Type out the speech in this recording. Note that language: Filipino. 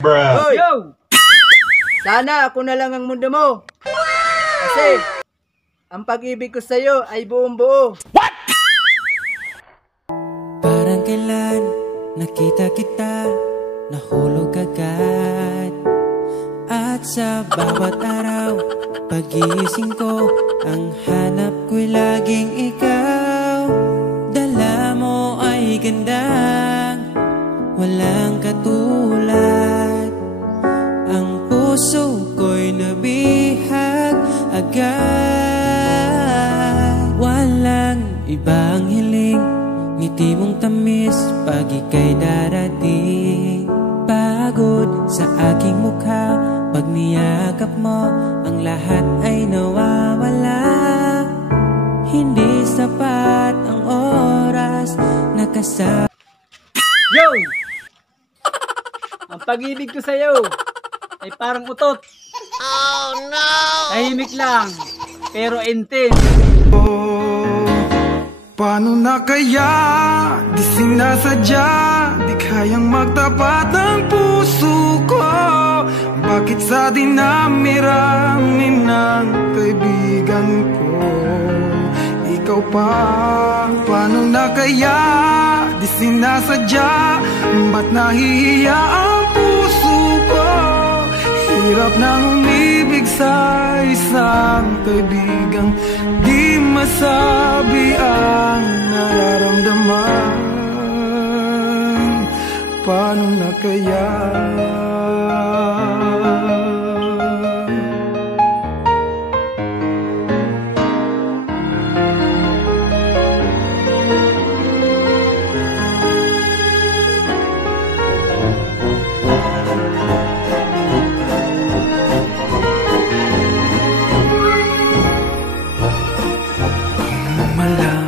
Bruh. Yo! Sana ako na lang ang mundo mo. Kasi, ang pag-ibig ko sa'yo ay buong buo. What? Parang kailan nakita kita, nahulog agad. At sa bawat araw, pag-iising ko, ang hanap ko'y laging ikaw. Dala mo ay gandang, walang katulad. Ang puso ko'y nabihag agad. Walang ibang hiling, ngiti mong tamis pag ika'y darating. Pagod sa aking mukha, pag niyakap mo, ang lahat ay nawawala. Hindi sapat ang oras na kasama. Yo! Ang pag-ibig ko sa'yo ay parang utot. Oh no! Tahimik lang, pero intense. Paano na kaya? Di sinasadya, di kayang magtapat ng puso ko. Bakit sa dinami-rami ng kaibigan ko ikaw pa? Paano na kaya? Di sinasadya, ba't nahihiya ang puso ko? Hirap nang umibig sa isang kaibigang di masabi ang nararamdaman. Paano na kaya?